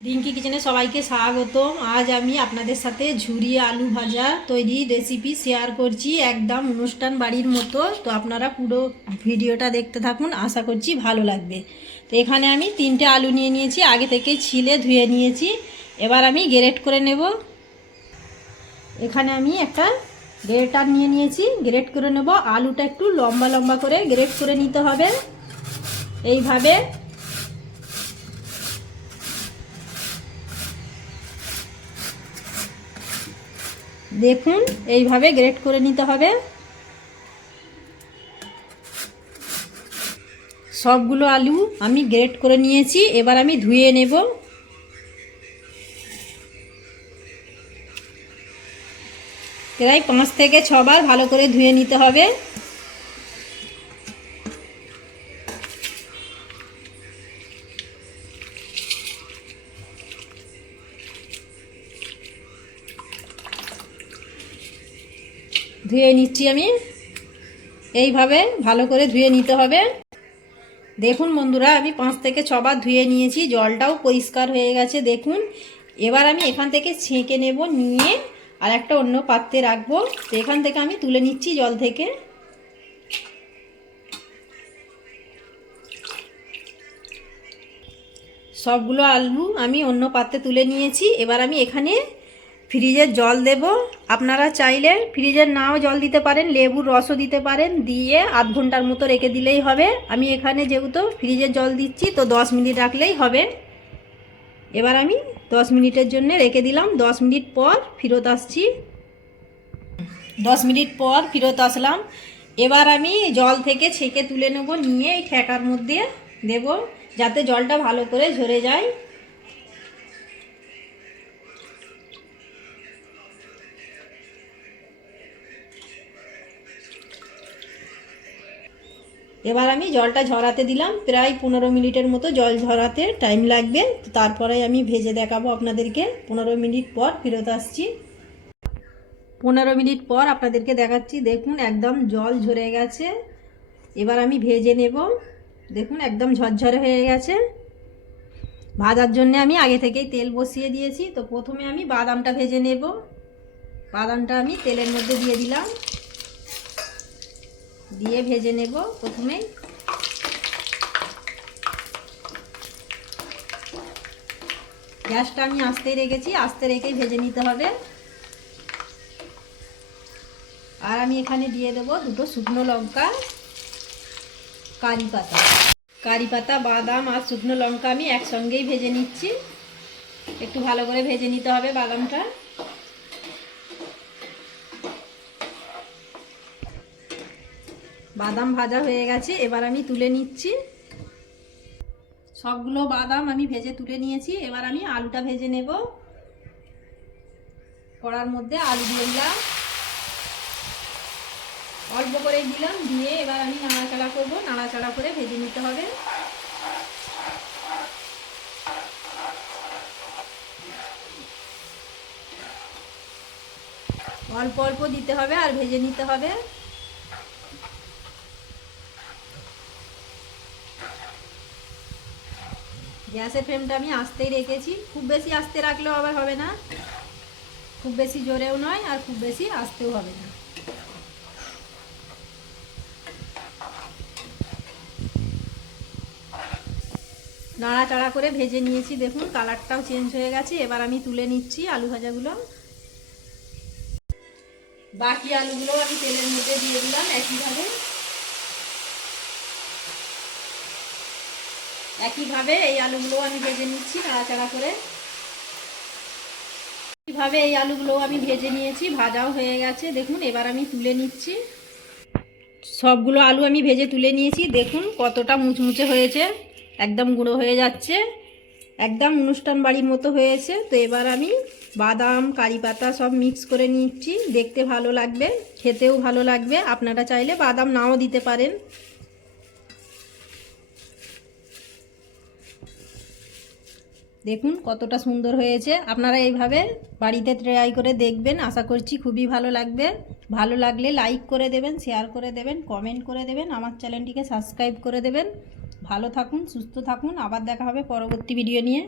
রিঙ্কি কিচেনে সবাইকে স্বাগতম। আজ আমি আপনাদের সাথে ঝুরি আলু ভাজা তৈরি রেসিপি শেয়ার করছি একদম অনুষ্ঠান বাড়ির মতো। তো আপনারা পুরো ভিডিওটা দেখতে থাকুন, আশা করছি ভালো লাগবে। তো এখানে আমি তিনটে আলু নিয়ে নিয়েছি, আগে থেকে ছিলে ধুয়ে নিয়েছি। এবার আমি গ্রেট করে নেব। এখানে আমি একটা গ্রেটার নিয়ে নিয়েছি গ্রেট করে নেব। আলুটা একটু লম্বা লম্বা করে গ্রেট করে নিতে হবে। এইভাবে দেখুন, এইভাবে গ্রেট করে নিতে হবে। সবগুলো আলু আমি গ্রেট করে নিয়েছি, এবার আমি ধুয়ে নেব। প্রায় পাঁচ থেকে ছবার ভালো করে ধুয়ে নিতে হবে। ধুয়ে নিচ্ছি আমি। এইভাবে ভালো করে ধুয়ে নিতে হবে। দেখুন বন্ধুরা, আমি পাঁচ থেকে ছবার ধুয়ে নিয়েছি, জলটাও পরিষ্কার হয়ে গেছে। দেখুন, এবার আমি এখান থেকে ছেঁকে নেব, নিয়ে আর একটা অন্য পাত্রে রাখব। এখান থেকে আমি তুলে নিচ্ছি জল থেকে। সবগুলো আলু আমি অন্য পাত্রে তুলে নিয়েছি। এবার আমি এখানে ফ্রিজের জল দেব। আপনারা চাইলে ফ্রিজের নাও জল দিতে পারেন, লেবুর রসও দিতে পারেন, দিয়ে আধ ঘণ্টার মতো রেখে দিলেই হবে। আমি এখানে যেহেতু ফ্রিজের জল দিচ্ছি, তো দশ মিনিট রাখলেই হবে। এবার আমি দশ মিনিটের জন্য রেখে দিলাম। দশ মিনিট পর ফেরত আসছি। দশ মিনিট পর ফেরত আসলাম। এবার আমি জল থেকে ছেঁকে তুলে নেব, নিয়ে এই ঠেকার মধ্যে দেব, যাতে জলটা ভালো করে ঝরে যায়। এবার আমি জলটা ঝরাতে দিলাম, প্রায় পনেরো মিনিটের মতো জল ঝরাতে টাইম লাগবে। তারপরে আমি ভেজে দেখাবো আপনাদেরকে। পনেরো মিনিট পর ফেরত আসছি। পনেরো মিনিট পর আপনাদেরকে দেখাচ্ছি। দেখুন, একদম জল ঝরে গেছে। এবার আমি ভেজে নেব। দেখুন, একদম ঝরঝরে হয়ে গেছে। ভাজার জন্য আমি আগে থেকেই তেল বসিয়ে দিয়েছি। তো প্রথমে আমি বাদামটা ভেজে নেব। বাদামটা আমি তেলের মধ্যে দিয়ে দিলাম। দিয়ে ভেজে নেব প্রথমেই। গ্যাসটা আমি আস্তেই রেখেছি, আস্তে রেখেই ভেজে নিতে হবে। আর আমি এখানে দিয়ে দেবো দুটো শুকনো লঙ্কা, কারি পাতা। কারি পাতা, বাদাম আর শুকনো লঙ্কা আমি একসঙ্গেই ভেজে নিচ্ছি। একটু ভালো করে ভেজে নিতে হবে বাদামটা। বাদাম ভাজা হয়ে গেছে, এবার আমি তুলে নিচ্ছি। সবগুলো বাদাম আমি ভেজে তুলে নিয়েছি, এবার আমি আলুটা ভেজে নেব। কড়ার মধ্যে আলু দিয়ে দিলাম। অল্প করে দিলাম, দিয়ে এবার আমি নাড়াচাড়া করব, নাড়াচাড়া করে ভেজে নিতে হবে। অল্প অল্প দিতে হবে আর ভেজে নিতে হবে। গ্যাসের ফ্লেমটা আমি আস্তেই রেখেছি। খুব বেশি আস্তে রাখলেও আবার হবে না। খুব বেশি জোরেও নয় আর খুব বেশি আস্তেও হবে না। নাড়াচাড়া করে ভেজে নিয়েছি, দেখুন কালারটাও চেঞ্জ হয়ে গেছে। এবার আমি তুলে নিচ্ছি আলু ভাজাগুলো। বাকি আলুগুলো আমি তেলের মধ্যে দিয়ে দিলাম একইভাবে। একইভাবে এই আলুগুলো আমি ভেজে নিচ্ছি নাড়াচাড়া করে। এইভাবে এই আলুগুলো আমি ভেজে নিয়েছি, ভাজাও হয়ে গেছে। দেখুন, এবার আমি তুলে নিচ্ছি। সবগুলো আলু আমি ভেজে তুলে নিয়েছি। দেখুন, কতটা মুচমুচে হয়েছে। একদম গুঁড়ো হয়ে যাচ্ছে। একদম অনুষ্ঠান বাড়ির মতো হয়েছে। তো এবার আমি বাদাম, কারি পাতা সব মিক্স করে নিচ্ছি। দেখতে ভালো লাগবে, খেতেও ভালো লাগবে। আপনারা চাইলে বাদাম নাও দিতে পারেন। দেখুন কতটা সুন্দর হয়েছে। আপনারা এইভাবে বাড়িতে ট্রাই করে দেখবেন। আশা করছি খুবই ভালো লাগবে। ভালো লাগলে লাইক করে দেবেন শেয়ার করে দেবেন কমেন্ট করে দেবেন, আমার চ্যানেলটিকে সাবস্ক্রাইব করে দেবেন। ভালো থাকুন, সুস্থ থাকুন। আবার দেখা হবে পরবর্তী ভিডিও নিয়ে।